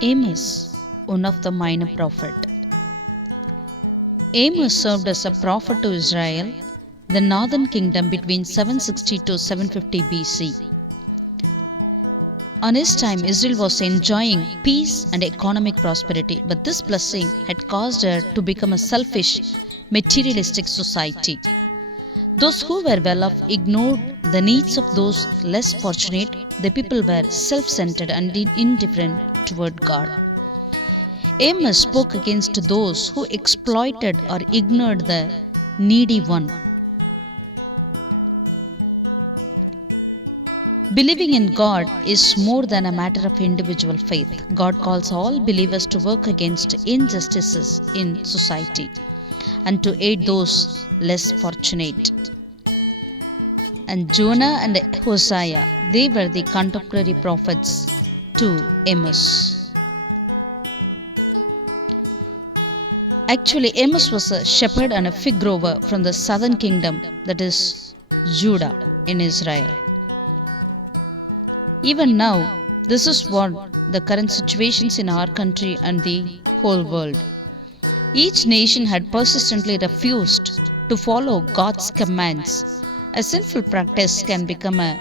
Amos, one of the minor prophet. Amos served as a prophet to Israel, the northern kingdom between 760 to 750 BC. On his time, Israel was enjoying peace and economic prosperity, but this blessing had caused her to become a selfish, materialistic society. Those who were well off ignored the needs of those less fortunate. The people were self-centered and indifferent toward God. Amos spoke against those who exploited or ignored the needy one. Believing in God is more than a matter of individual faith. God calls all believers to work against injustices in society and to aid those less fortunate. And Jonah and Hosea, they were the contemporary prophets to Amos. Actually, Amos was a shepherd and a fig grower from the southern kingdom, that is Judah in Israel. Even now, this is what the current situations in our country and the whole world. Each nation had persistently refused to follow God's commands. A sinful practice can become a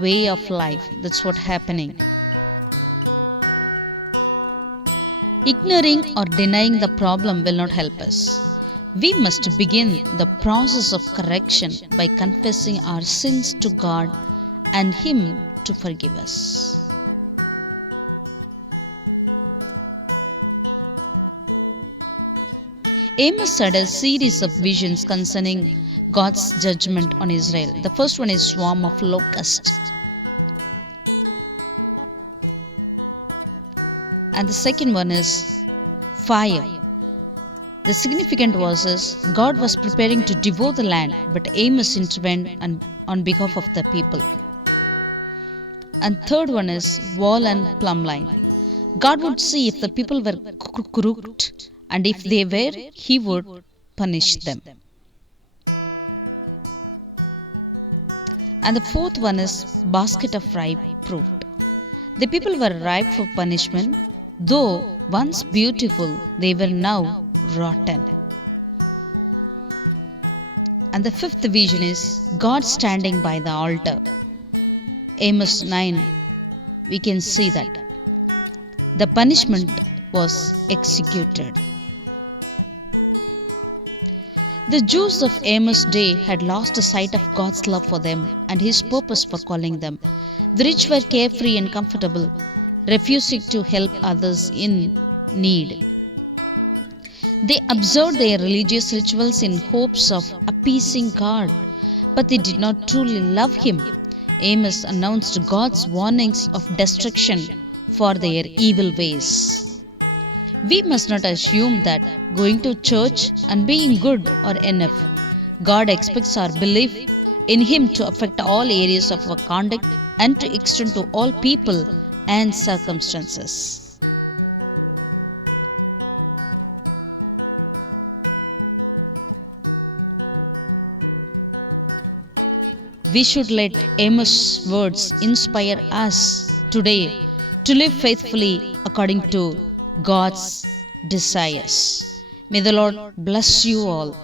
way of life. That's what's happening. Ignoring or denying the problem will not help us. We must begin the process of correction by confessing our sins to God and Him to forgive us. Amos had a series of visions concerning God's judgment on Israel. The first one is swarm of locusts. And the second one is fire. The significant was God was preparing to devour the land, but Amos intervened on behalf of the people. And third one is wall and plumb line. God would see if the people were crooked, and if they were, He would punish them. And the fourth one is basket of ripe fruit. The people were ripe for punishment, though once beautiful, they were now rotten. And the fifth vision is God standing by the altar. Amos 9, we can see that the punishment was executed. The Jews of Amos' day had lost sight of God's love for them and His purpose for calling them. The rich were carefree and comfortable, refusing to help others in need. They observed their religious rituals in hopes of appeasing God, but they did not truly love Him. Amos announced God's warnings of destruction for their evil ways. We must not assume that going to church and being good are enough. God expects our belief in Him to affect all areas of our conduct and to extend to all people and circumstances. We should let Amos' words inspire us today to live faithfully according to God's desires. May the Lord bless you all.